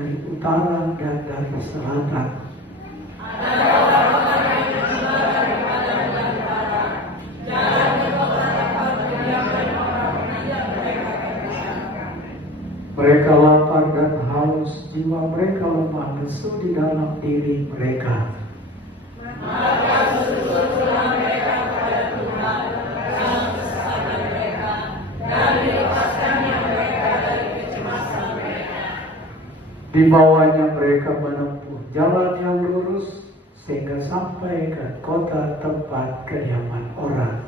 dari utara dan dari selatan. Mereka lapar dan haus, jiwa mereka lemah lesu di dalam diri mereka. Di bawahnya mereka menempuh jalan yang lurus sehingga sampai ke kota tempat kediaman orang.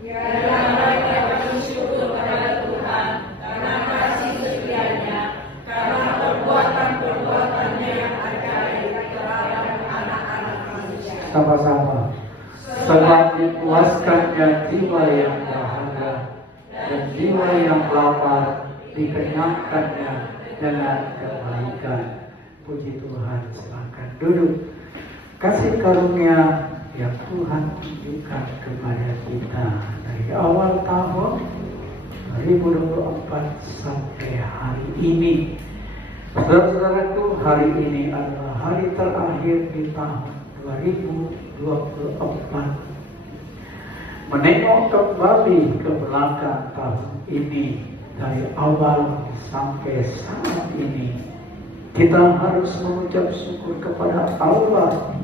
Biarlah mereka bersyukur kepada Tuhan karena kasih setianya, karena perbuatan-perbuatannya yang ajaib kepada anak-anak manusia. Sama-sama. Sebab dipuaskannya jiwa yang dahaga dan jiwa yang lapar dikenyangkannya dengan kebaikan. Puji Tuhan, silakan duduk. Kasih karunia yang Tuhan tunjukkan kepada kita dari awal tahun 2024 sampai hari ini. Saudara-saudaraku, hari ini adalah hari terakhir di tahun 2024. Menengok kembali ke belakang tahun ini, dari awal sampai saat ini, kita harus mengucap syukur kepada Allah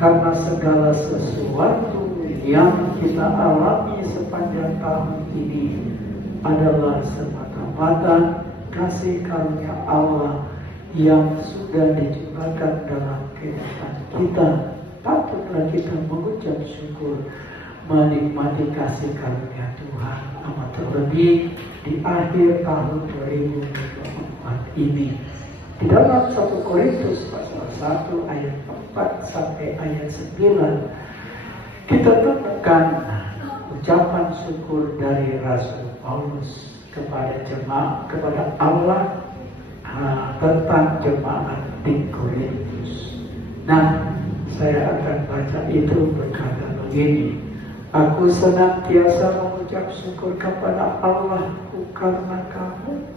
karena segala sesuatu yang kita alami sepanjang tahun ini adalah semata-mata kasih karunia Allah yang sudah dicurahkan dalam kehidupan kita. Patutlah kita mengucap syukur, menikmati kasih karunia Tuhan, amat terlebih di akhir tahun 2024 ini. Di dalam 1 Korintus pasal 1 ayat 4 sampai ayat 9 kita temukan ucapan syukur dari Rasul Paulus kepada jemaat, kepada Allah tentang jemaat di Korintus. Nah, saya akan baca itu berkata begini: aku senantiasa mengucap syukur kepada Allahku karena kamu,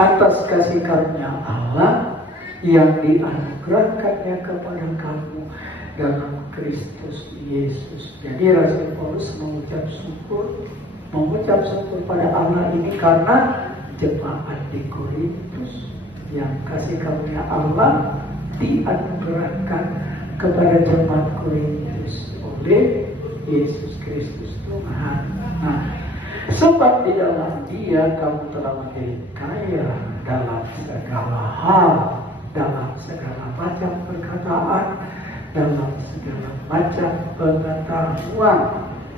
atas kasih karunia Allah yang dianugerahkannya kepada kamu dalam Kristus Yesus. Jadi Rasul Paulus mengucap syukur pada Allah ini karena jemaat di Korintus yang kasih karunia Allah dianugerahkan kepada jemaat Korintus oleh Yesus Kristus Tuhan. Nah, sebab di dalam Dia kamu telah menjadi kaya dalam segala hal, dalam segala macam perkataan, dalam segala macam pengetahuan,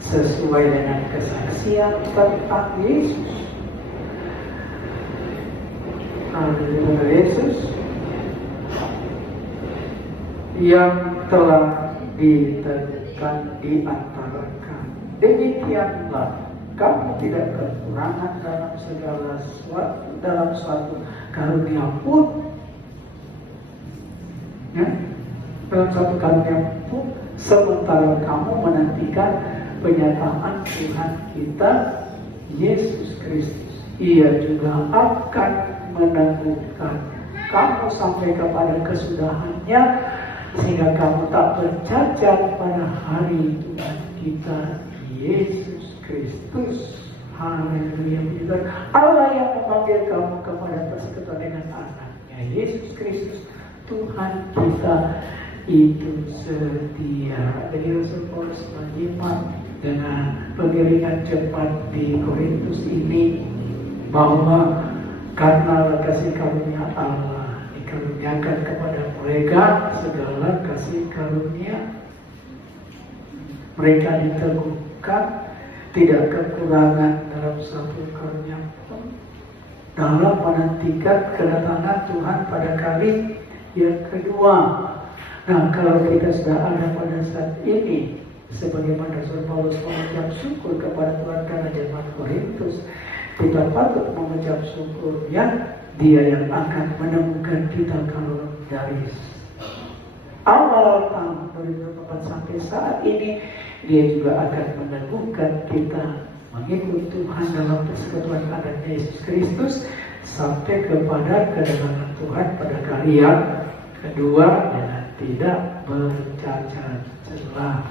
sesuai dengan kesaksian tentang Yesus. Haleluya, Yesus yang telah ditentukan di antara kami. Demikianlah kamu tidak kekurangan dalam suatu karunia pun, ya? Dalam suatu karunia pun, sementara kamu menantikan penyataan Tuhan kita Yesus Kristus. Ia juga akan meneguhkan kamu sampai kepada kesudahannya, sehingga kamu tak bercacat pada hari Tuhan kita Yesus Kristus. Haleluya. Allah yang memanggil kamu kepada persekutuan dengan anaknya Yesus Kristus Tuhan kita itu setia. Jadi Rasul Paulus menyimak dengan pengiringan cepat di Korintus ini bahwa karena kasih karunia Allah dikaruniakan kepada mereka segala kasih karunia, mereka diteguhkan, tidak kekurangan dalam satu karunia pun, dalam menantikan kedatangan Tuhan pada kali yang kedua. Nah, kalau kita sudah ada pada saat ini, sebagaimana Rasul Paulus mengucap syukur kepada Tuhan karena jemaat Korintus, kita patut mengucap syukur ya, Dia yang akan menemukan kita kalau dari awal tahun 2024 sampai saat ini. Dia juga akan meneguhkan kita mengikut Tuhan dalam persekutuan anaknya Yesus Kristus, sampai kepada kedatangan Tuhan pada kali yang kedua dengan tidak bercacat celah.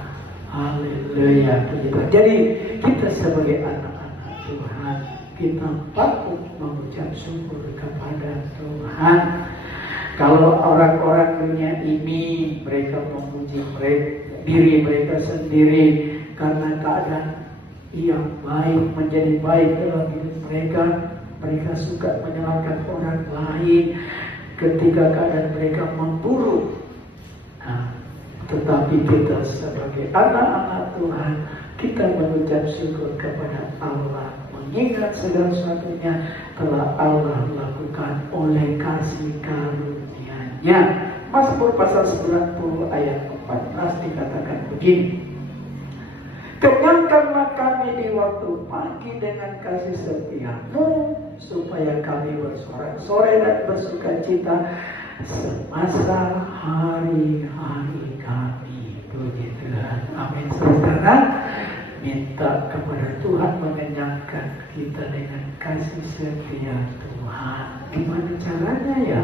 Haleluya. Jadi kita sebagai anak-anak Tuhan, kita patut mengucap syukur kepada Tuhan. Kalau orang-orang dunia ini mereka memuji diri mereka sendiri karena keadaan yang baik, menjadi baik dalam hidup mereka, mereka suka menyalahkan orang lain ketika keadaan mereka memburuk. Tetapi kita sebagai anak-anak Tuhan, kita mengucap syukur kepada Allah, mengingat segala sesuatunya telah Allah lakukan oleh kasih karunia-Nya. Mazmur pasal 90 ayat 14 dikatakan begini: kenyangkanlah kami di waktu pagi dengan kasih setia-Mu, supaya kami bersorak-sorai dan bersuka cita semasa hari-hari kami. Puji Tuhan. Amin. Saudara, minta kepada Tuhan mengenyangkan kita dengan kasih setia Tuhan. Gimana caranya ya?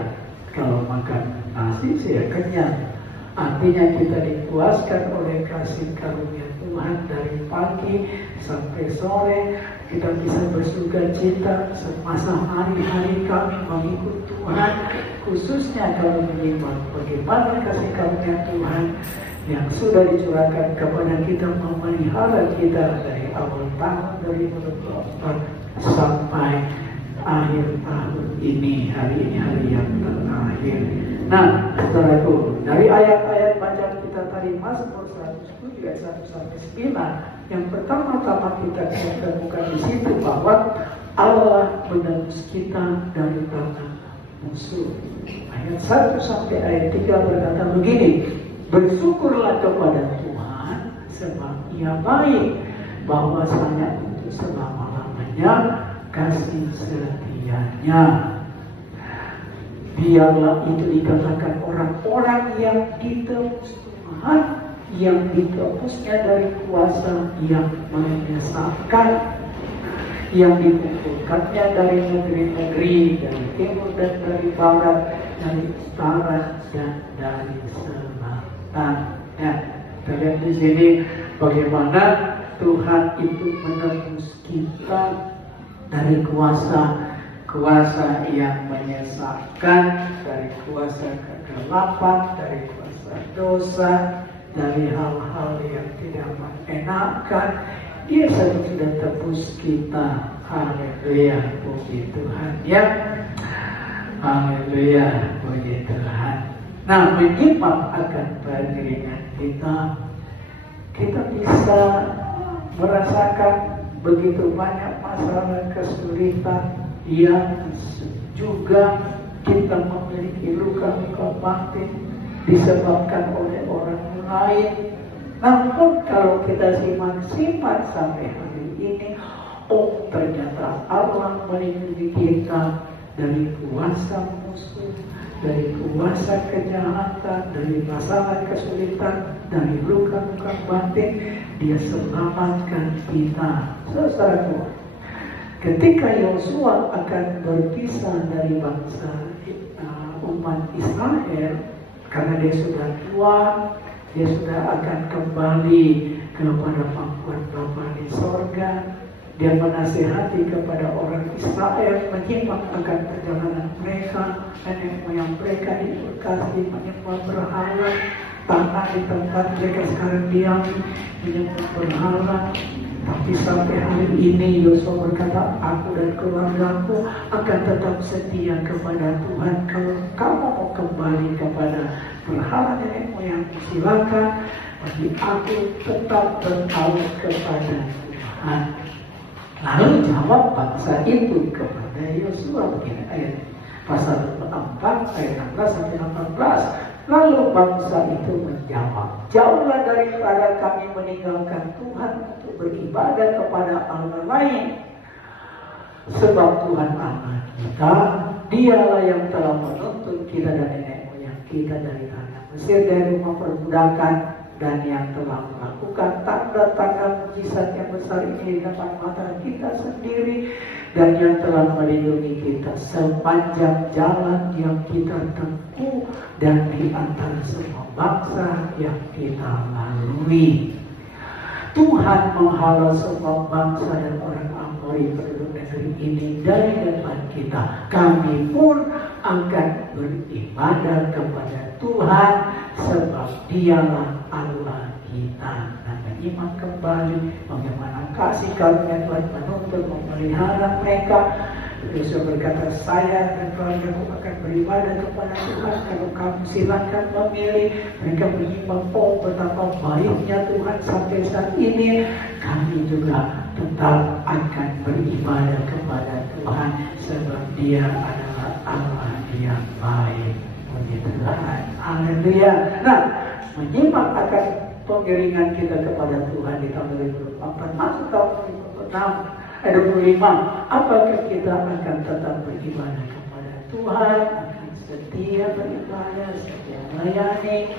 Kalau makan nasi saya kenyang. Artinya kita dipuaskan oleh kasih karunia Tuhan dari pagi sampai sore. Kita bisa bersuka cita semasa hari-hari kami mengikut Tuhan. Khususnya kalau menyimak bagaimana kasih karunia Tuhan yang sudah dicurahkan kepada kita, memelihara kita dari awal tahun 2024 sampai akhir tahun ini, hari yang terakhir. Nah, saudaraku, dari ayat-ayat bacaan kita tadi Mazmur 107 ayat 1 sampai 9, yang pertama-tama kita temukan di situ bahwa Allah menebus kita dari tangan musuh. Ayat 1 sampai ayat 3 berkata begini: bersyukurlah kepada Tuhan sebab Ia baik, bahwasanya untuk selama-lamanya kasih setia-Nya. Biarlah itu dikatakan orang-orang yang ditebus Tuhan, yang ditebusnya dari kuasa yang menyesalkan, yang dikumpulkannya dari negeri-negeri, dari timur dan dari barat, dari utara dan dari selatan. Ya, kita lihat di sini bagaimana Tuhan itu menebus kita dari kuasa yang menyesatkan, dari kuasa kegelapan, dari kuasa dosa, dari hal-hal yang tidak mengenakan. Dia sudah tebus kita. Haleluya, puji Tuhan ya. Haleluya, puji Tuhan. Nah, menyimak akan pengiringan kita bisa merasakan begitu banyak masalah kesulitan yang juga kita memiliki luka-luka batin disebabkan oleh orang lain. Namun kalau kita simak sampai hari ini, oh ternyata Allah melindungi kita dari kuasa musuh, dari kuasa kejahatan, dari masalah kesulitan, dari luka-luka batin. Dia selamatkan kita. Saudaraku, ketika Yosua akan berpisah dari bangsa umat Israel, karena dia sudah tua, dia sudah akan kembali kepada pangkuan Bapa di sorga. Dia menasihati kepada orang Israel menyimak akan perjalanan mereka, nenek moyang mereka diberkati menyembah berhala, tanah di tempat mereka sekarang diam menyembah berhala. Tapi sampai hari ini Yosua berkata, aku dan keluargaku akan tetap setia kepada Tuhan. Kalau kamu mau kembali kepada berhala nenek moyang, silakan. Tapi aku tetap bertawaf kepada Tuhan. Lalu jawab bangsa itu kepada Yosua begini, ayat pasal 4 ayat 16 sampai 18. Lalu bangsa itu menjawab, jauhlah daripada kami meninggalkan Tuhan untuk beribadah kepada Allah lain. Sebab Tuhan Allah kita, Dialah yang telah menuntun kita dan nenek moyang kita dari tanah Mesir, dari rumah perbudakan, dan yang telah melakukan tanda-tanda mujizat yang besar ini di depan mata kita sendiri, dan yang telah melindungi kita sepanjang jalan yang kita tempuh dan di antara semua bangsa yang kita lalui. Tuhan menghalau semua bangsa dan orang Amori penduduk negeri ini dari depan kita. Kami pun akan beribadah kepada Tuhan sebab Dialah Allah kita. Dan menyimak kembali bagaimana kasih karunia Tuhan menuntun memelihara mereka. Yesus berkata, saya dan keluargaku akan beribadah kepada Tuhan. Kalau kamu silakan memilih. Mereka menyimak, oh betapa baiknya Tuhan sampai saat ini. Kami juga tetap akan beribadah kepada Tuhan sebab Dia adalah Allah yang baik. Puji Tuhan, haleluya. Nah, menyimak akan pengiringan kita kepada Tuhan di tahun 2024 masuk tahun 2025. Apakah kita akan tetap beribadah kepada Tuhan, akan setia beribadah, setia melayani?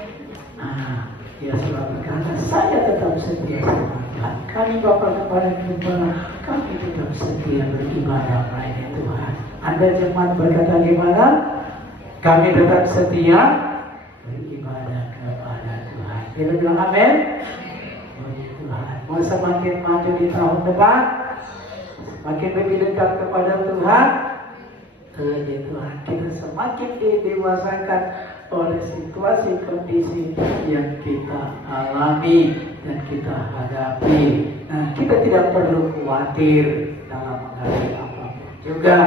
Dia selalu berkata, saya tetap setia sama Tuhan. Kami Bapa kepada Tuhan, kami tetap setia beribadah melayani Tuhan. Anda jemaat berkata gimana? Kami tetap setia beribadah kepada Tuhan. Kita bilang amin. Puji Tuhan. Mau semakin maju di tahun depan, semakin lebih dekat kepada Tuhan. Puji Tuhan. Kita semakin didewasakan oleh situasi kondisi yang kita alami dan kita hadapi. Nah, kita tidak perlu khawatir dalam menghadapi apapun juga.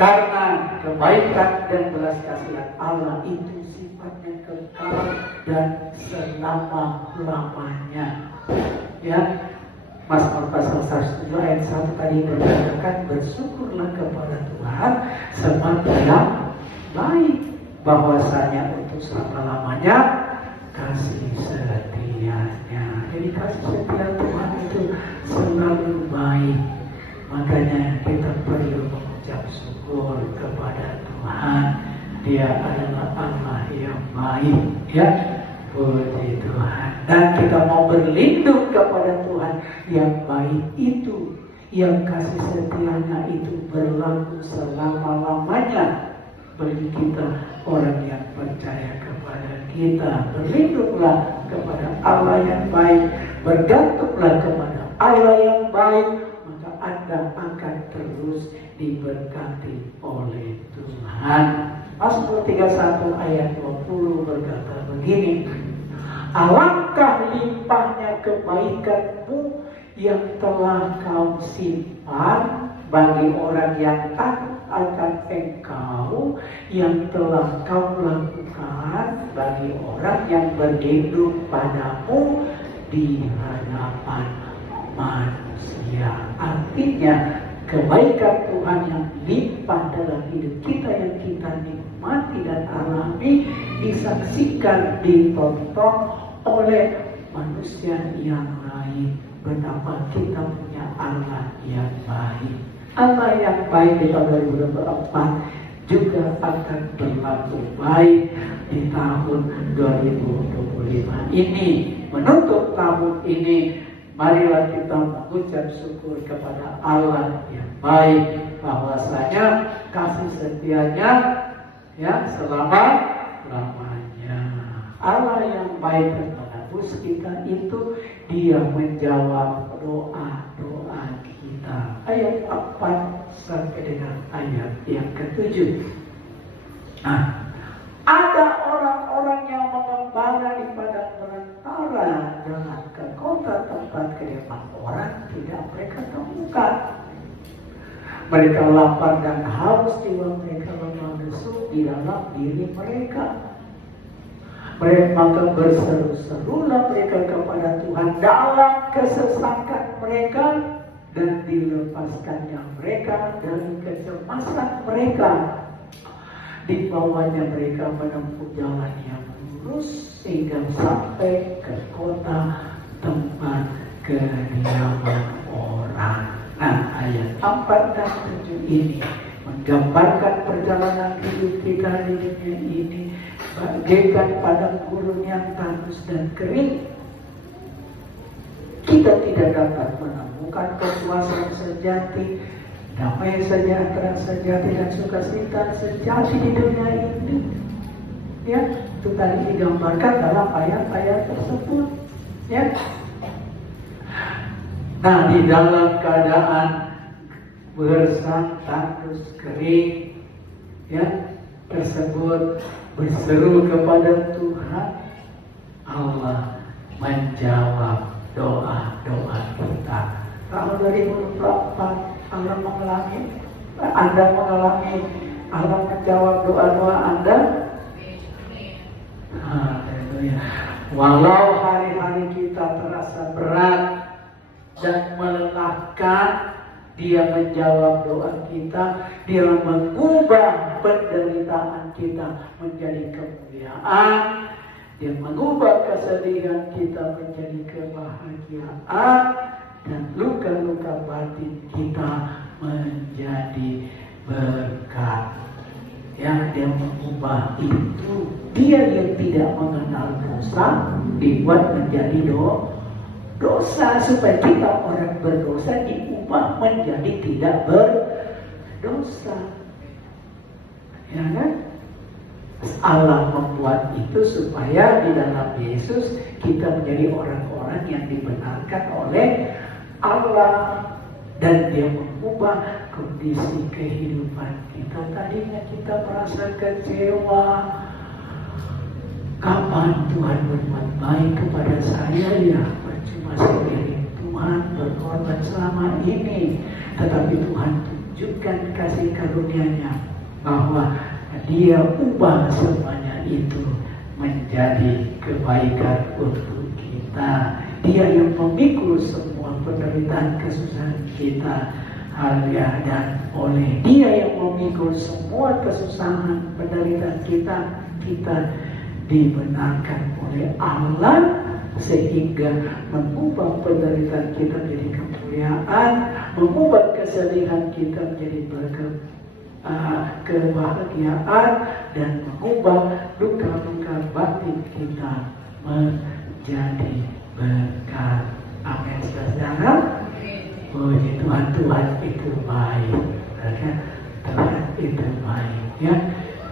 Karena kebaikan dan belas kasihan Allah itu sifatnya kekal dan selama-lamanya. Ya, Mazmur pasal 107 ayat 1 tadi berkatakan, bersyukurlah kepada Tuhan sebab Dia baik, bahwasanya untuk selama-lamanya kasih setianya. Jadi kasih setia Tuhan itu selalu baik. Makanya kita perlu mengucap syukur kepada Tuhan. Dia adalah Allah yang baik, ya. Puji Tuhan. Dan kita mau berlindung kepada Tuhan yang baik itu, yang kasih setianya itu berlaku selama-lamanya bagi kita orang yang percaya kepada kita. Berlindunglah kepada Allah yang baik, bergantunglah kepada Allah yang baik, maka Anda akan terus diberkati oleh Tuhan. Mazmur 31 ayat 20 berkata begini, alangkah limpahnya kebaikan-Mu yang telah Kau simpan bagi orang yang takut akan Engkau, yang telah Kau lakukan bagi orang yang berlindung padamu di hadapan manusia. Artinya kebaikan Tuhan yang limpah dalam hidup kita yang kita nikmati dan alami, disaksikan, ditonton oleh manusia yang lain. Betapa kita punya Allah yang baik. Allah yang baik di tahun 2024 juga akan berlaku baik di tahun 2025 ini. Menutup tahun ini, marilah kita mengucap syukur kepada Allah yang baik, bahwasanya kasih setianya ya selama-lamanya. Allah yang baik dan menebus kita itu, Dia menjawab doa-doa kita. Ayat 4 sampai dengan ayat yang ke-7. Nah, ada orang-orang yang mengembara di padang belantara dengan ke kota tempat kediaman orang tidak mereka temukan. Mereka lapar dan haus, jiwa mereka lemah lesu di dalam diri mereka. Mereka maka berseru-serulah mereka kepada Tuhan dalam kesesakan mereka, dan dilepaskannya mereka dari kecemasan mereka. Di bawahnya mereka menempuh jalan yang lurus sehingga sampai ke kota tempat kediaman orang. Nah, ayat 4 dan 7 ini menggambarkan perjalanan hidup kita di dunia ini bagaikan padang gurun yang tandus dan kering. Kita tidak dapat menemukan kepuasan sejati damai sejahtera sejati dan sukacita sejati di dunia ini. Ya, itu tadi digambarkan dalam ayat-ayat tersebut. Ya. Nah, di dalam keadaan bersang tandus kering, ya, tersebut berseru kepada Tuhan, Allah menjawab doa-doa kita. Tahun 2024 Anda mengalami Allah menjawab doa-doa Anda. Haleluya. Walau hari-hari kita terasa berat dan melelahkan, Dia menjawab doa kita. Dia mengubah penderitaan kita menjadi kemuliaan. Dia mengubah kesedihan kita menjadi kebahagiaan. Dan luka-luka batin kita menjadi berkat. Ya, Dia mengubah itu. Dia yang tidak mengenal dosa dibuat menjadi dosa, supaya kita orang berdosa diubah menjadi tidak berdosa. Ya kan? Allah membuat itu supaya di dalam Yesus kita menjadi orang-orang yang dibenarkan oleh Allah, dan Dia mengubah kondisi kehidupan kita. Tadinya kita merasa kecewa, kapan Tuhan berbuat baik kepada saya, ya percuma saya Tuhan berkorban selama ini. Tetapi Tuhan tunjukkan kasih karunia-Nya bahwa Dia ubah semuanya itu menjadi kebaikan untuk kita. Dia yang memikul semua penderitaan kesusahan kita. Haleluya. Dan oleh Dia yang memikul semua kesusahan penderitaan kita dibenarkan oleh Allah, sehingga mengubah penderitaan kita menjadi kemuliaan, mengubah kesedihan kita menjadi kebahagiaan, dan mengubah luka-luka batin kita menjadi berkat. Amin, saudara. Puji Tuhan, Tuhan itu baik. Tuhan itu baik. Ya,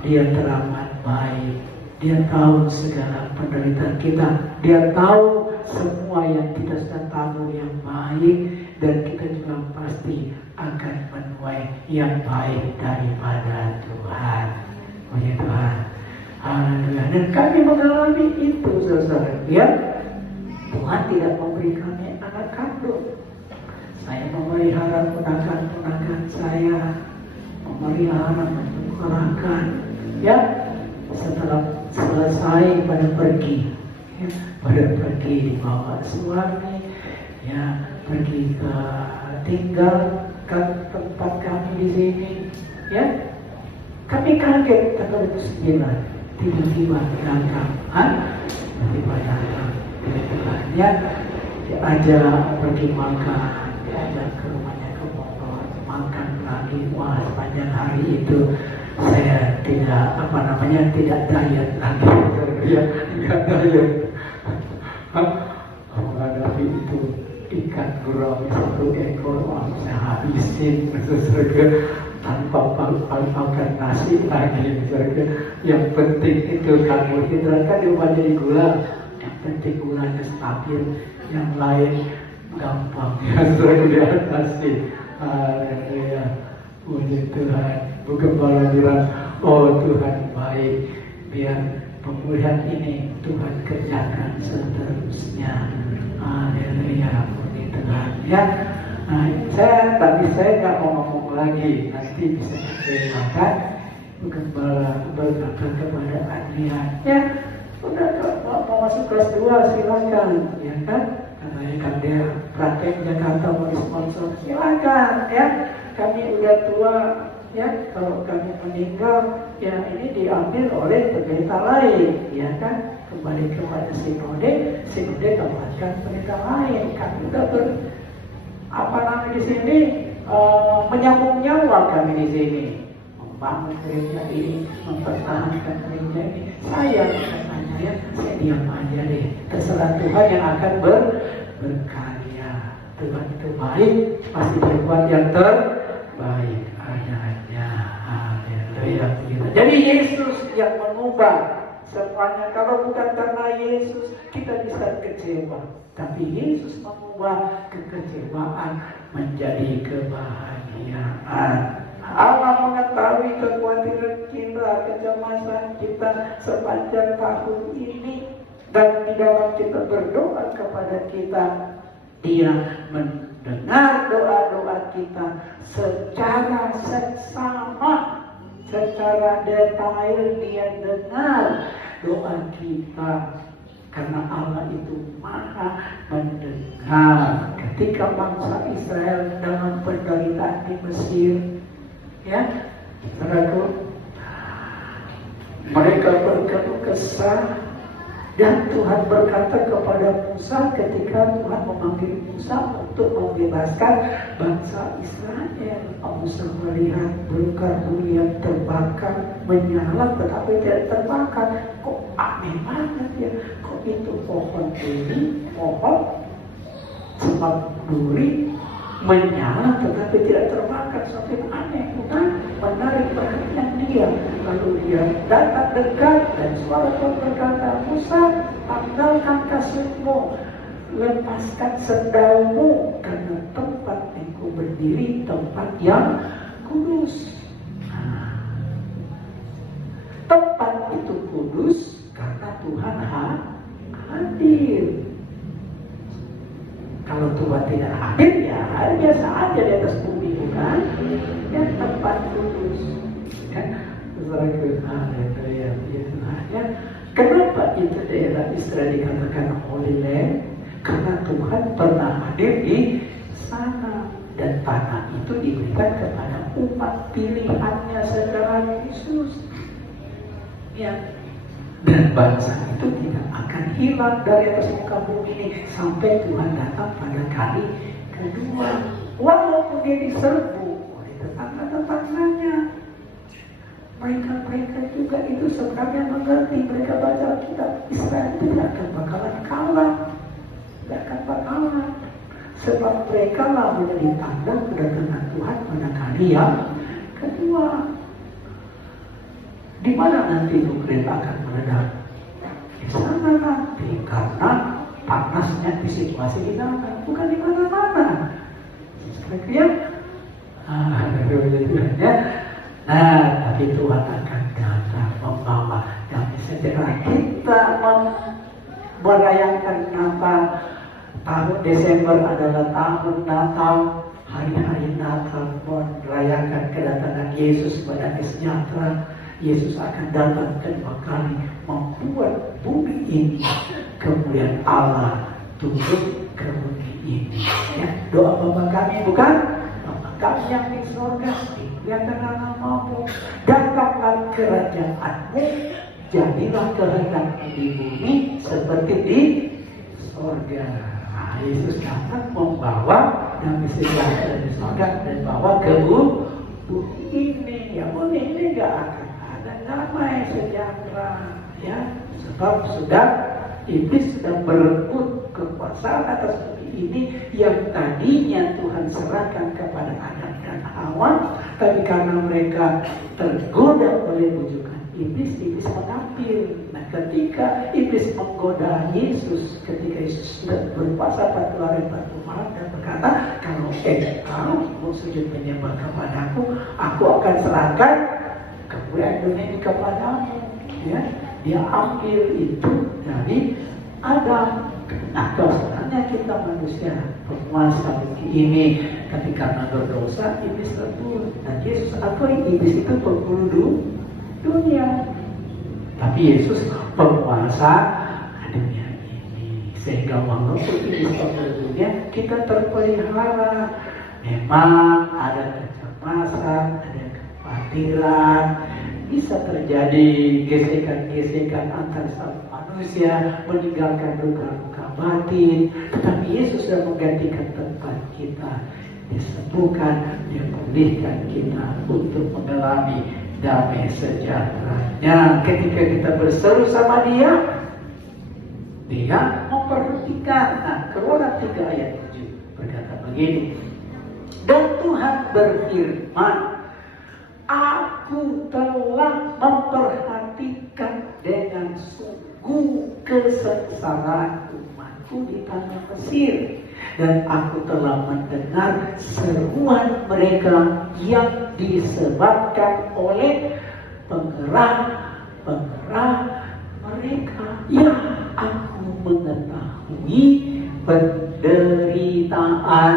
Dia teramat baik. Dia tahu segala penderitaan kita. Dia tahu semua yang kita sedang tanggung yang baik, dan kita juga pasti akan menuai yang baik daripada Tuhan. Puji Tuhan. Haleluya. Dan kami mengalami itu, saudara. Ya, Tuhan tidak memberi kami anak kandung. Saya memelihara ponakan-ponakan saya, memelihara, menyukarakan. Ya, setelah selesai pada pergi, ya, dibawa suami, ya, pergi ke tinggal ke tempat kami di sini, ya. Kami kaget tanggal 9 tiba-tiba datang, ya, diajak pergi makan, diajak ke rumahnya ke Bogor, makan lagi. Wah, sepanjang hari itu saya tidak diet lagi, ya, tidak diet. Menghadapi itu ikan gurami 1 ekor, saya habisin, tanpa makan nasi lagi. Yang penting itu karbohidrat kan diubah jadi gula. Yang penting gulanya stabil, yang lain gampang ya diatasi. Haleluya. Puji Tuhan. Gembala bilang, oh Tuhan baik, biar pemulihan ini Tuhan kerjakan seterusnya. Haleluya. Puji Tuhan. Ya. Nah, saya nggak mau ngomong lagi, nanti bisa diceritakan. Gembala berkata kepada Adrian, ya, udah mau masuk kelas 2 silakan, ya kan? Katanya kan dia praktek Jakarta mau disponsor, silakan, ya. Kami udah tua, ya. Kalau kami meninggal, ya ini diambil oleh pendeta lain, ya kan? Kembali kepada sinode tempatkan pendeta lain. Kami udah di sini menyambung nyawa kami di sini, membangun gereja ini, mempertahankan gereja ini. Saya katanya, ya, saya diam aja deh. Terserah Tuhan yang akan berkarya. Tuhan itu baik, pasti berbuat yang terbaik. baik adanya. Haleluya. Jadi Yesus yang mengubah semuanya. Kalau bukan karena Yesus, kita bisa kecewa. Tapi Yesus mengubah kekecewaan menjadi kebahagiaan. Allah mengetahui kekhawatiran kita, kecemasan kita sepanjang tahun ini. Dan di dalam kita berdoa kepada kita, Dia mendengar doa-doa kita secara seksama, secara detail. Dia dengar doa kita. Karena Allah itu maha mendengar. Ketika bangsa Israel dalam penderitaan di Mesir, ya, saudaraku, mereka berkeluh kesah. Dan Tuhan berkata kepada Musa ketika Tuhan memanggil Musa untuk membebaskan bangsa Israel. Musa melihat berkat yang terbakar, menyala tetapi tidak terbakar. Kok aneh banget ya? Kok itu pohon duri, pohon semak duri menyala tetapi tidak terbakar. Suatu aneh, bukan? Menarik perhatian dia. Lalu dia datang dekat dan suara Tuhan berkata, Musa, tanggalkan kasutmu, lepaskan sendalmu, karena tempat yang kau berdiri tempat yang kudus. Tempat itu kudus karena Tuhan hadir. Kalau Tuhan tidak hadir, ya biasa aja di atas bumi, bukan? Ya, tempat kudus. Ya, ya. Kenapa itu daerah Israel dikatakan Holy Land? Karena Tuhan pernah hadir di sana. Dan tanah itu diberikan kepada umat pilihannya secara khusus. Ya. Dan bangsa itu tidak akan hilang dari atas muka bumi ini sampai Tuhan datang pada kali kedua. Walaupun dia diserbu oleh tetangga-tetangganya, mereka juga itu sebenarnya mengerti. Mereka baca kitab Israel itu tidak akan bakalan kalah, tidak akan bakalan, sebab mereka lah menjadi tanda kedatangan Tuhan pada kali yang kedua. Di mana nanti nuklir akan meledak? Di sana nanti, karena panasnya di situasi di sana, bukan di mana-mana. Sebenarnya, tapi Tuhan akan datang membawa damai sejahtera. Kita merayakan Natal. Tahun Desember adalah tahun Natal. Hari-hari Natal merayakan kedatangan Yesus pada sejahtera. Yesus akan datang kedua kali membuat bumi ini kemuliaan Allah turun ke bumi ini. Ya, doa Bapa kami, bukan? Bapa kami yang di surga, dimuliakanlah namamu, datanglah kerajaanmu, jadilah kehendakmu di bumi seperti di surga. Nah, Yesus datang membawa damai sejahtera di surga dan bawa ke bumi ini. Ya, bumi ini gak akan damai sejahtera, ya, sebab iblis sudah berebut kekuasaan atas bumi ini yang tadinya Tuhan serahkan kepada Adam dan Hawa, tapi karena mereka tergoda oleh bujukan iblis mengambil. Nah, ketika iblis menggoda Yesus, ketika Yesus sudah berpuasa 40 hari 40 malam dan berkata, kalau engkau mau sujud menyembah kepadaku, aku akan serahkan kemuliaan dunia ini kepadamu. Ya, dia ambil itu dari Adam. Nah, sebenarnya kita manusia penguasa bumi ini, tapi karena berdosa iblis rebut. Dan Yesus akui iblis itu penghulu dunia, tapi Yesus penguasa dunia ini. Sehingga walaupun iblis penghulu dunia, kita terpelihara. Memang ada kecemasan, ada kekhawatiran, bisa terjadi gesekan-gesekan antar satu manusia, meninggalkan luka-luka batin. Tetapi Yesus sudah menggantikan tempat kita, disembuhkan, dipulihkan kita untuk mengalami damai sejahteranya. Ketika kita berseru sama Dia, Dia memperhatikan. Nah, Keluaran 3 ayat 7 berkata begini, Dan Tuhan berfirman, Aku telah memperhatikan dengan sungguh kesengsaraan umatku di tanah Mesir, dan aku telah mendengar seruan mereka yang disebabkan oleh pengerah mereka. Ya, aku mengetahui penderitaan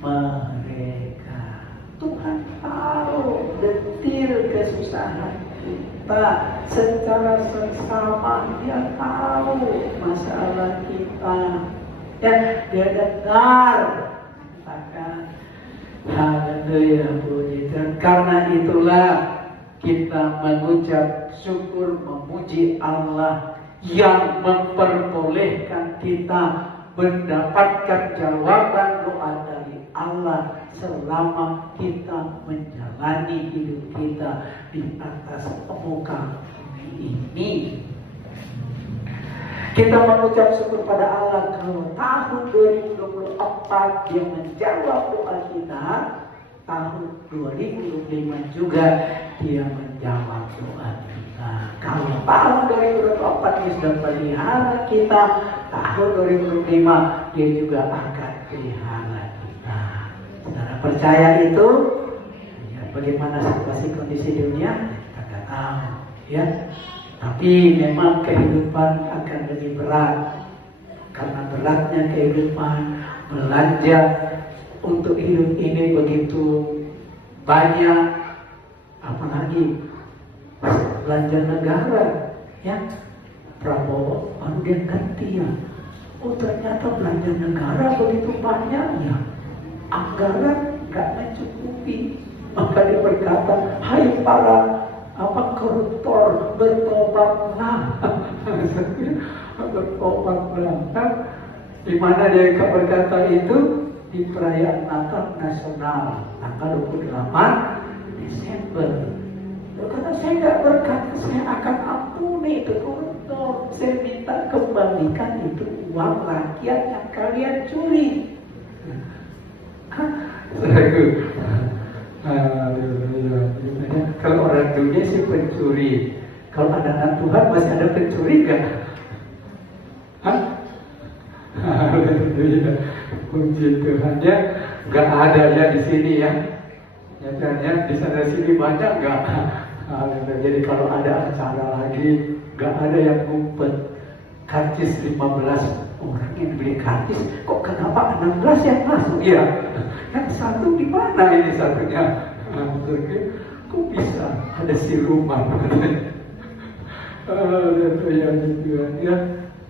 mereka. Tuhan tahu detil kesusahan kita secara seksama. Dia tahu masalah kita, dan dia dengar. Katakan haleluya, puji Tuhan. Karena itulah kita mengucap syukur, memuji Allah yang memperbolehkan kita mendapatkan jawaban doa dari Allah selama kita menjalani hidup kita di atas muka bumi ini. Kita mengucap syukur pada Allah kalau tahun 2024 Dia menjawab doa kita. Tahun 2025 juga Dia menjawab doa kita. Kalau tahun 2024 Dia sudah pelihara kita, tahun 2025 Dia juga akan pelihara kita. Saudara percaya itu? Ya, bagaimana situasi kondisi dunia? Kita tidak tahu, ya. Tapi memang kehidupan akan lebih berat. Karena beratnya kehidupan, belanja untuk hidup ini begitu banyak. Apalagi belanja negara, ya. Prabowo baru dia ganti, ya. Oh, ternyata belanja negara begitu banyak, ya. Anggaran nggak mencukupi. Maka dia berkata, hai para koruptor, bertobatlah. Bertobatlah. Di mana dia berkata itu? Di perayaan Natal Nasional tanggal 28 Desember. Berkata, saya nggak berkata saya akan ampuni itu koruptor. Saya minta kembalikan itu uang rakyat yang kalian curi. Kalau orang dunia sih pencuri. Kalau anak Tuhan masih ada pencuri gak? Haleluya, puji Tuhan, ya. Gak ada ya di sini, ya. Nyatanya di sana sini banyak gak? Jadi kalau ada acara lagi, gak ada yang ngumpet. Karcis 15 orang yang beli karcis, kok kenapa 16 yang masuk, ya? Yang satu di mana ini satunya? Kok bisa ada siluman? Ya.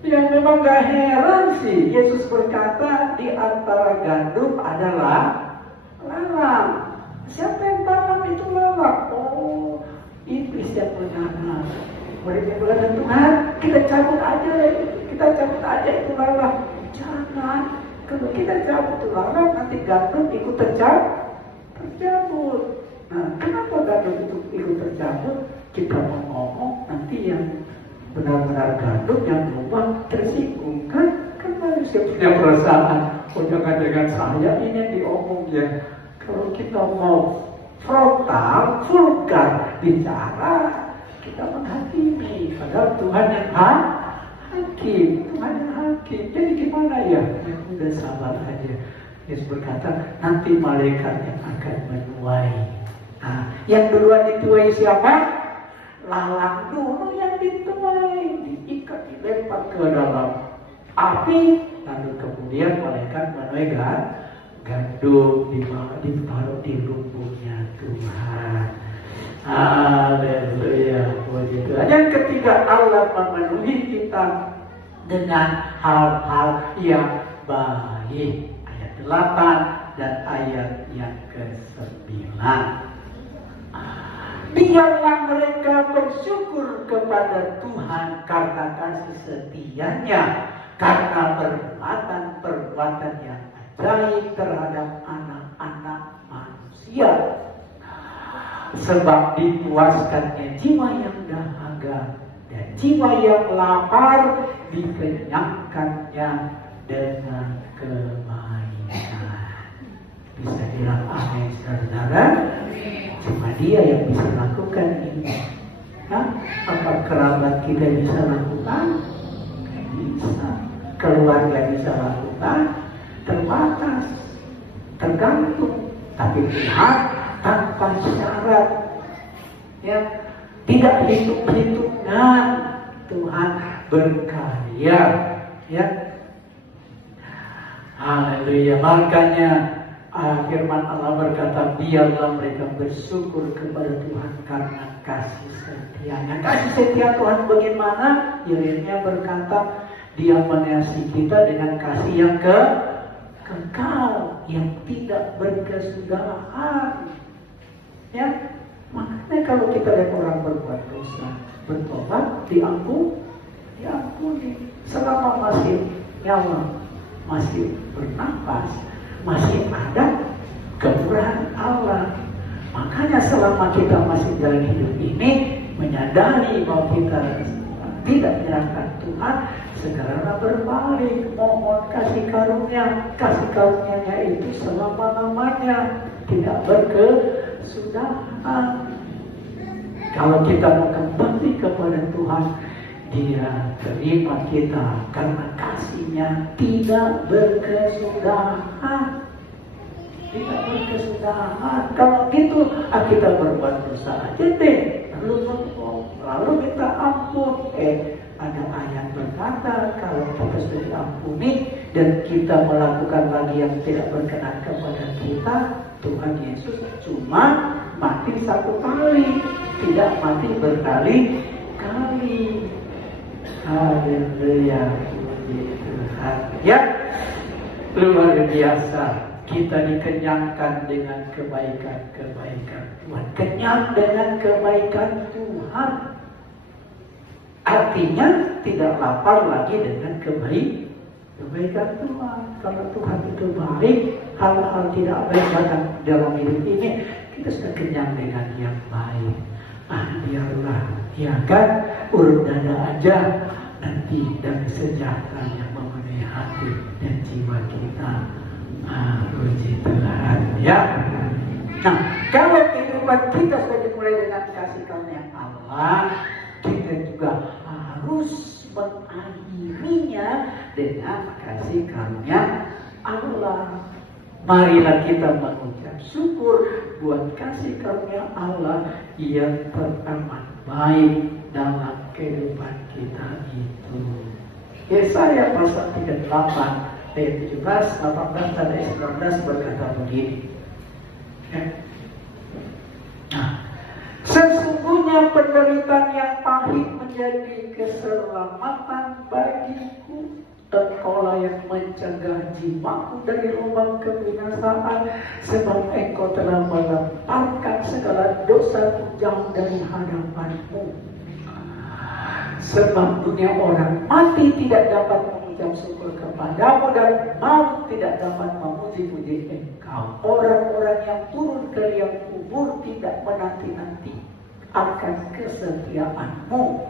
Ya memang gak heran sih. Yesus berkata di antara gandum adalah lalang. Siapa yang tanam itu lalang? Oh, iblis yang menanam. Mereka berkata, Tuhan, kita cabut aja itu lalang. Jangan. Kalau kita cabut itu lalang, nanti gandum ikut tercabut. Nah, kenapa gandum itu ikut tercabut? Kita mau ngomong, nanti yang benar-benar gandum yang berubah tersinggung, kan manusia punya perasaan. Oh, jangan dengan saya ini yang diomong, ya. Kalau kita mau frontal, vulgar bicara, kita menghakimi. Padahal Tuhan yang hakim, Tuhan yang hakim. Jadi gimana, ya? Ya udah sabar aja. Yesus berkata, nanti malaikat yang akan menuai. Nah, yang duluan dituai siapa? Lalang dulu yang dituai, diikat, dilempar ke dalam api, lalu kemudian malaikat menuai gandum, ditaruh di lumbungnya Tuhan. Haleluya, puji Tuhan. Yang ketiga, Allah memenuhi kita dengan hal-hal yang baik. Ayat 8 dan ayat yang ke-9. Biarlah mereka bersyukur kepada Tuhan karena kasih setianya, karena perbuatan yang ajaib terhadap anak-anak manusia. Sebab dipuaskannya jiwa yang dahaga dan jiwa yang lapar dikenyangkannya dengan kebaikan. Bisa bilang amin, saudara. Cuma dia yang bisa lakukan ini. Apa kerabat kita bisa lakukan? Bisa. Keluarga bisa lakukan? Terbatas, tergantung. Tapi Tuhan tanpa syarat, ya, tidak hitung-hitungan, Tuhan berkarya, ya. Haleluya. Makanya firman Allah berkata, biarlah mereka bersyukur kepada Tuhan karena kasih setianya. Kasih setia Tuhan bagaimana? Yeremia berkata, Dia mengasihi kita dengan kasih yang kekal, yang tidak berkesudahan. Ya, makanya kalau kita lihat orang berbuat dosa, bertobat, diampuni. Selama masih nyawa, masih bernafas, masih ada kemurahan Allah. Makanya selama kita masih jalan hidup ini, menyadari bahwa kita tidak menyerahkan Tuhan, segera berbalik, mohon kasih karunia-Nya itu selama-lamanya, tidak berkesudahan. Kalau kita mau kembali kepada Tuhan, Dia terima kita karena kasih-Nya tidak berkesudahan. Tidak berkesudahan. Kalau gitu, kita berbuat dosa aja deh, lalu minta ampun. Ada ayat berkata, kalau kita sudah diampuni dan kita melakukan lagi yang tidak berkenan kepada kita, Tuhan Yesus cuma mati satu kali, tidak mati berkali-kali. Haleluya, Tuhan. Ya, luar biasa. Kita dikenyangkan dengan kebaikan-kebaikan Tuhan. Kenyang dengan kebaikan Tuhan. Artinya tidak lapar lagi dengan kebaikan Tuhan. Kalau Tuhan itu baik, hal-hal tidak baik dalam hidup ini, kita sudah kenyang dengan yang baik. Biarlah, ya kan, urut dada aja, nanti dan sejahteranya memenuhi hati dan jiwa kita. Puji Tuhan, ya. Nah, kalau kehidupan kita sudah dimulai dengan kasih karunia Allah, kita juga harus mengakhirinya dengan kasih karunia Allah. Marilah kita mengucap syukur buat kasih karunia Allah yang teramat baik dalam kehidupan kita itu. Yesaya pasal 38 ayat 17, 18 dan ayat 19 berkata begini. Nah, sesungguhnya penderitaan yang pahit menjadi keselamatan bagiku. Engkaulah yang mencegah jiwaku dari lubang kebinasaan, sebab Engkau telah melemparkan segala dosaku jauh dari hadapanmu. Sebab dunia orang mati tidak dapat mengucap syukur kepadamu, dan maut tidak dapat memuji-puji Engkau. Orang-orang yang turun ke liang kubur tidak menanti-nanti akan kesetiaanmu,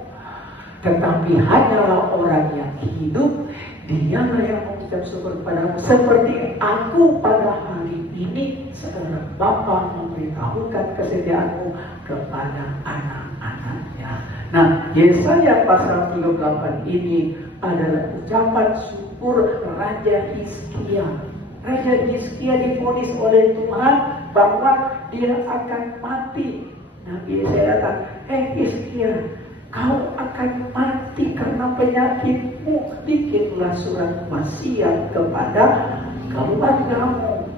tetapi hanyalah orang yang hidup, dialah yang mengucap syukur kepadamu, seperti aku pada hari ini, saudara Bapa memberitahukan kesetiaanmu kepada anak-anaknya. Nah, Yesaya pasal 38 ini adalah ucapan syukur Raja Hizkia. Raja Hizkia divonis oleh Tuhan bahwa dia akan mati. Nabi Yesaya kata, Hizkia, kau akan mati karena penyakitmu. Bikinlah surat wasiat kepada keluargamu.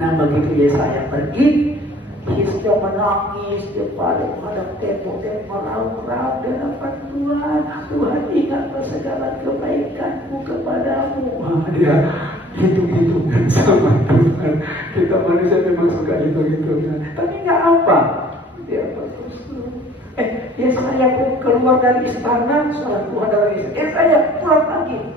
Nah, begitu Yesaya pergi, Hizkia menangis kepada tembok dan meraung-raung di hadapan Tuhan. Tuhan, ingatlah segala kebaikanmu kepadamu. Dia hitung-hitungan sama Tuhan. Kita manusia memang suka hitung-hitungan, tapi nggak apa. Dia terus. Yesaya pun keluar dari istana, salah Tuhan dari istana. Yesaya pulang lagi,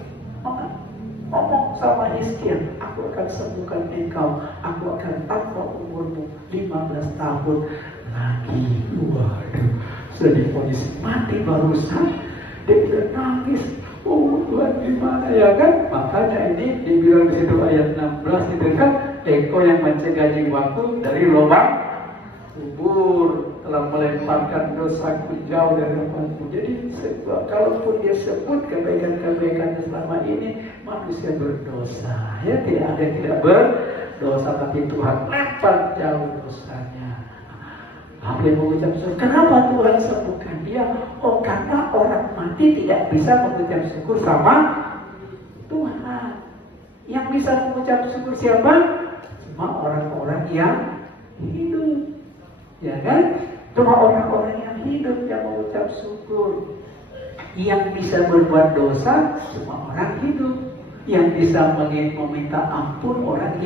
ngomong sama Hizkia, aku akan sembuhkan engkau, aku akan tambah umurmu 15 tahun lagi. Waduh, sudah divonis mati barusan, dia udah nangis. Oh Tuhan, gimana ya kan? Makanya ini dibilang di situ ayat 16 itu kan, Engkau yang mencegah jiwaku dari lubang kubur, telah melemparkan dosaku jauh dari hadapanmu. Jadi kalaupun dia sebut kebaikan-kebaikan selama ini, manusia berdosa. Ya, tidak ada yang tidak berdosa, tapi Tuhan lempar jauh dosanya. Apa yang mengucap syukur? Kenapa Tuhan sembuhkan dia? Oh, karena orang mati tidak bisa mengucap syukur sama Tuhan. Yang bisa mengucap syukur siapa? Cuma orang-orang yang hidup. Ya kan? Cuma orang-orang yang hidup yang mengucap syukur. Yang bisa berbuat dosa cuma orang hidup. Yang bisa meminta ampun orang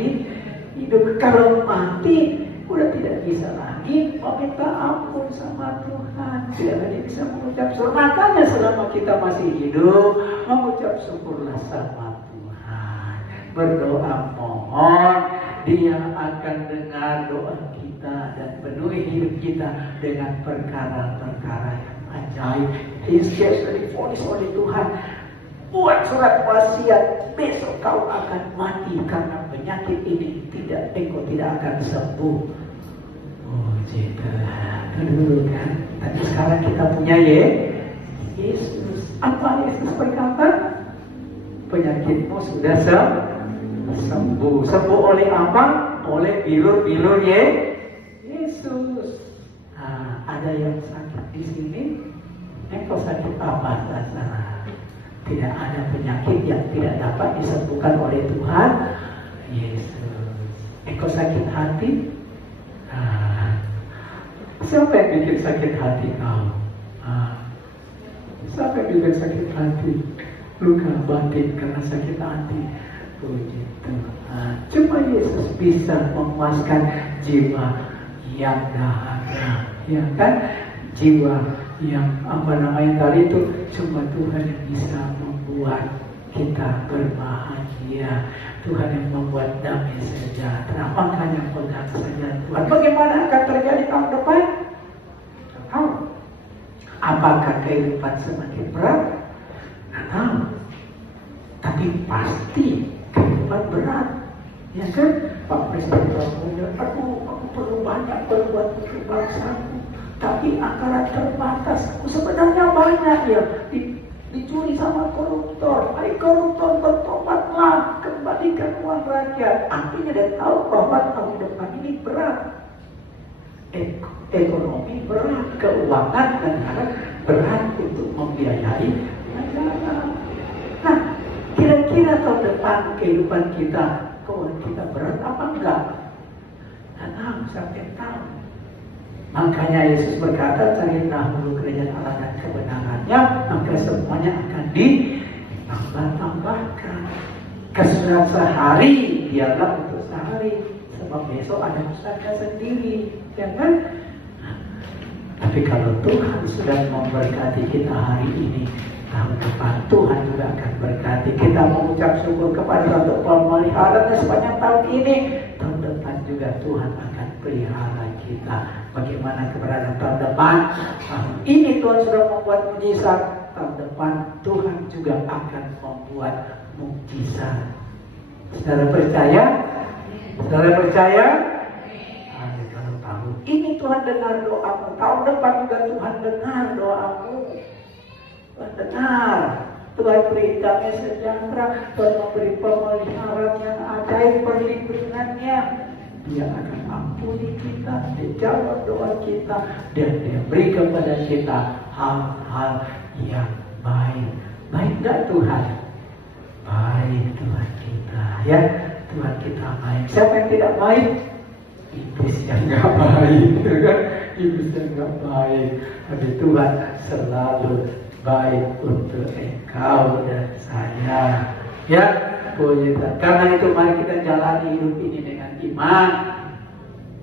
hidup. Kalau mati udah tidak bisa lagi meminta ampun sama Tuhan. Tidak lagi bisa mengucap syukur. Makanya selama kita masih hidup, mengucap syukurlah sama Tuhan. Berdoa mohon, Dia akan dengar doa kita dan penuhi hidup kita dengan perkara-perkara yang ajaib. Yesus divonis oleh Tuhan, buat surat wasiat, besok kau akan mati karena penyakit ini, engkau tidak akan sembuh. Oh Tuhan, dulu kan. Tapi sekarang kita punya Yesus. Apa Yesus berkata? Penyakitmu sudah sembuh. Sembuh oleh apa? Oleh bilur-bilur Yesus. Nah, ada yang sakit di sini. Engkau sakit apa rasanya? Tidak ada penyakit yang tidak dapat disembuhkan oleh Tuhan Yesus. Engkau sakit hati? Siapa yang bikin sakit hati kau? Siapa yang bikin sakit hati? Luka batin karena sakit hati. Puji Tuhan. Cuma Yesus bisa memuaskan jiwa yang dahaga, ya kan? Jiwa yang tadi itu cuma Tuhan yang bisa membuat kita berbahagia. Tuhan yang membuat damai sejahtera. Makanya pegang saja Tuhan. Bagaimana akan terjadi tahun depan? Tahu? Apakah kehidupan semakin berat? Nggak tahu. Tapi pasti kehidupan berat. Ya kan? Pak Presiden Prabowo, aku perlu banyak berbuat untuk bangsaku. Tapi anggaran terbatas. Sebenarnya banyak ya. Dicuri sama koruptor. Hai koruptor, bertobatlah, kembalikan uang rakyat. Artinya dia tahu bahwa tahun depan ini berat. Ekonomi berat, keuangan negara berat untuk membiayai negara. Nah, kira-kira tahun depan kehidupan kita, keuangan kita berat apa enggak? Nah, sampai tahu. Makanya Yesus berkata, cari dahulu kerajaan Allah dan kebenarannya, maka semuanya akan ditambah-tambahkan. Kesusahan sehari biarlah untuk sehari, sebab besok ada usaha sendiri, ya kan? Tapi kalau Tuhan sudah memberkati kita hari ini, tahun depan Tuhan juga akan berkati. Kita mengucap syukur kepada untuk pemeliharaan sepanjang tahun ini. Tahun depan juga Tuhan akan pelihara kita. Bagaimana keberadaan tahun depan? Tahun ini Tuhan sudah membuat mujizat. Tahun depan Tuhan juga akan membuat mujizat. Saudara percaya? Saudara percaya? Kalau tahu ini Tuhan dengar doamu. Tahun depan juga Tuhan dengar doamu. Tuhan dengar. Tuhan beri damai sejahtera. Tuhan memberi pemeliharaan yang ajaib, perlindungannya. Dia akan ampuni kita, dia jawab doa kita, dan dia beri kepada kita hal-hal yang baik. Baik gak Tuhan? Baik Tuhan kita, ya. Tuhan kita baik. Siapa yang tidak baik? Iblis yang gak baik, kan? Iblis yang gak baik. Tapi Tuhan selalu baik untuk engkau dan saya, ya. Karena itu mari kita jalani hidup ini dengan iman,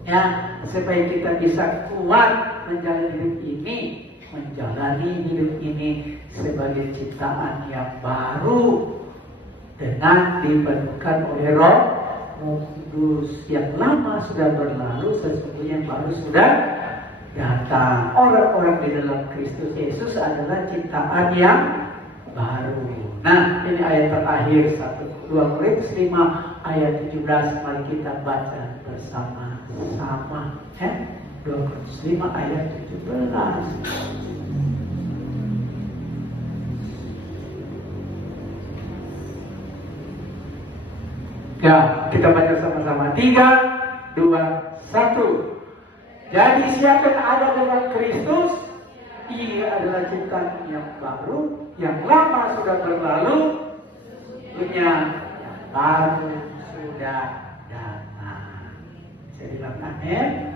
ya, supaya kita bisa kuat menjalani hidup ini sebagai ciptaan yang baru dengan dipenuhkan oleh Roh Kudus. Yang lama sudah berlalu, sesungguhnya yang baru sudah datang. Orang-orang di dalam Kristus Yesus adalah ciptaan yang baru. Nah, ini ayat terakhir 2 Korintus 5 ayat 17. Mari kita baca bersama-sama. 2 Korintus 5 ayat 17. Ya, kita baca sama-sama. 3, 2, 1. Jadi siapa yang ada dengan Kristus, ia adalah ciptaan yang baru, yang lama sudah berlalu, yang baru sudah datang. Bisa bilang amin?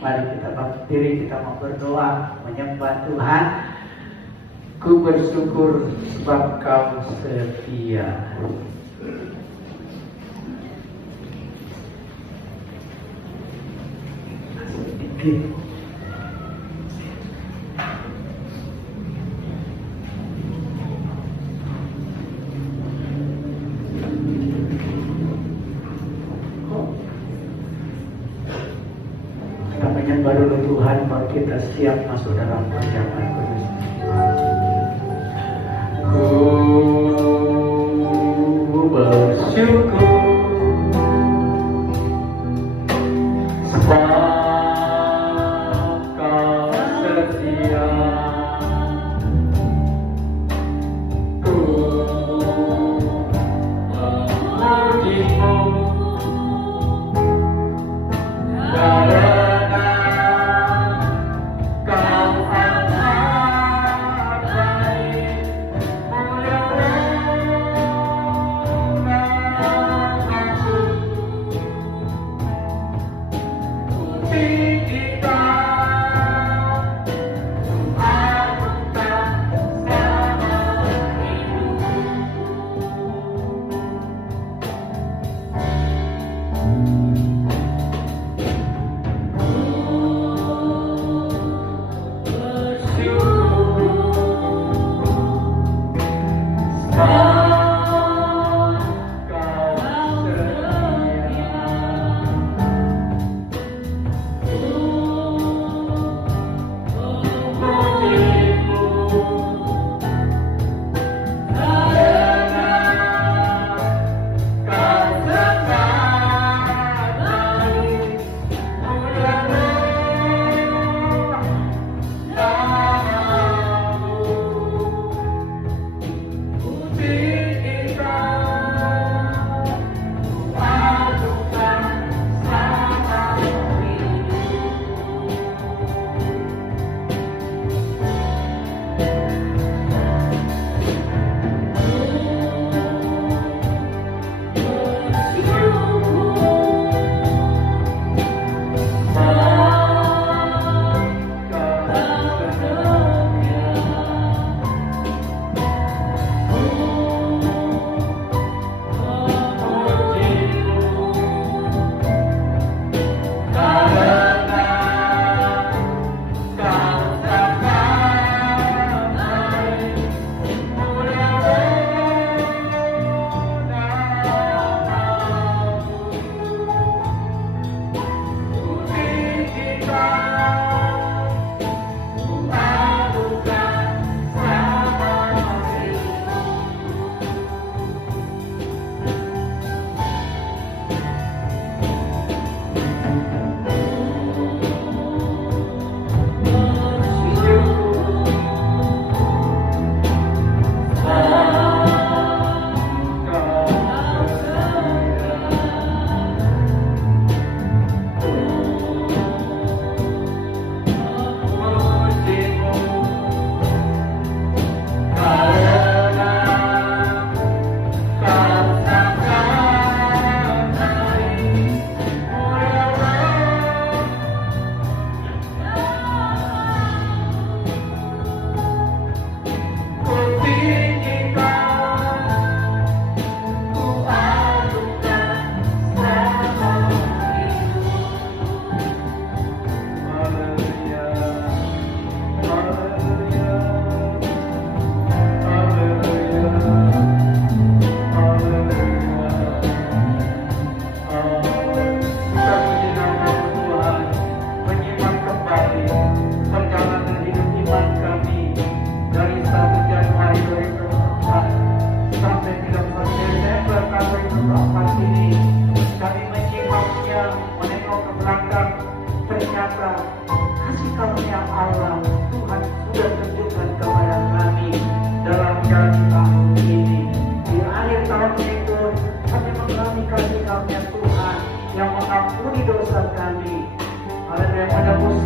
Mari kita bangkit diri, kita mau berdoa, menyembah Tuhan. Ku bersyukur sebab Kau setia. Sedikit. Kita menyembah dulu Tuhan, baru kita siap masuk dalam perjamuan kudus. Ku bersyukur sebab Kau setia. Ku memuji-Mu karena Kau adalah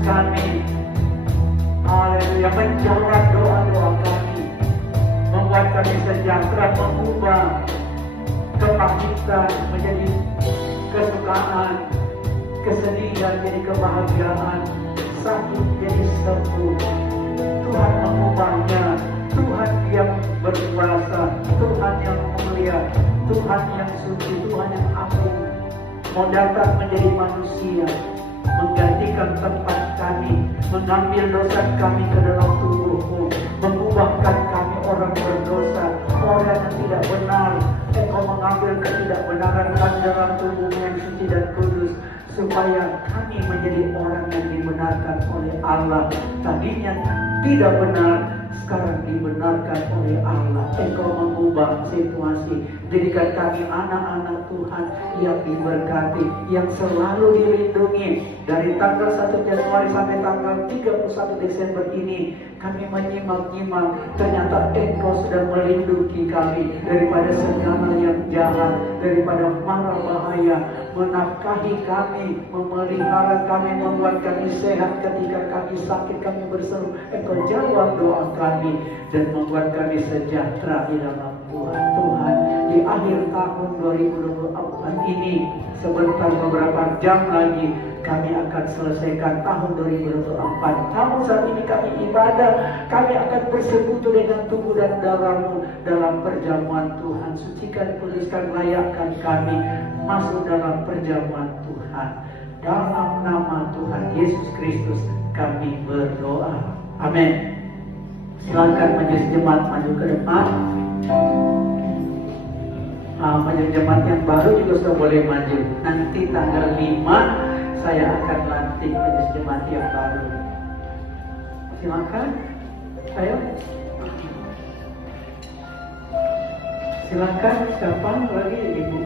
kami. Haleluya, menjawab doa-doa kami, membuat kami sejahtera, mengubah kepahitan menjadi kesukaan, kesedihan jadi kebahagiaan, sakit jadi sembuh. Tuhan mengubahnya. Tuhan yang berkuasa, Tuhan yang mulia, Tuhan yang suci, Tuhan yang agung mau datang menjadi manusia, menggantikan tempat kami, mengambil dosa kami ke dalam tubuhmu, mengubahkan kami orang berdosa, orang yang tidak benar. Engkau mengambil ketidakbenaran kami dalam tubuhmu yang suci dan kudus, supaya kami menjadi orang yang dibenarkan oleh Allah. Tadinya tidak benar, sekarang dibenarkan oleh Allah. Engkau mengubah situasi, jadikan kami anak-anak Tuhan yang diberkati, yang selalu dilindungi. Dari tanggal 1 Januari sampai tanggal 31 Desember ini, kami menyimak-nyimak, ternyata Engkau sudah melindungi kami daripada segala yang jahat, daripada mara bahaya, menafkahi kami, memelihara kami, membuat kami sehat ketika kami sakit, kami berseru. Engkau jawab doa kami dan membuat kami sejahtera di dalam Tuhan. Di akhir tahun 2024 ini, sebentar beberapa jam lagi kami akan selesaikan tahun 2024. Namun saat ini kami ibadah, kami akan bersekutu dengan tubuh dan darah-Mu dalam perjamuan Tuhan. Sucikan, kuduskan, layakkan kami masuk dalam perjamuan Tuhan. Dalam nama Tuhan Yesus Kristus kami berdoa. Amin. Silakan majelis jemaat maju ke depan. Majelis jemaat yang baru juga sudah boleh maju. Nanti tanggal 5 saya akan lantik majelis jemaat yang baru. Silakan. Ayo. Silakan, siapa lagi Ibu?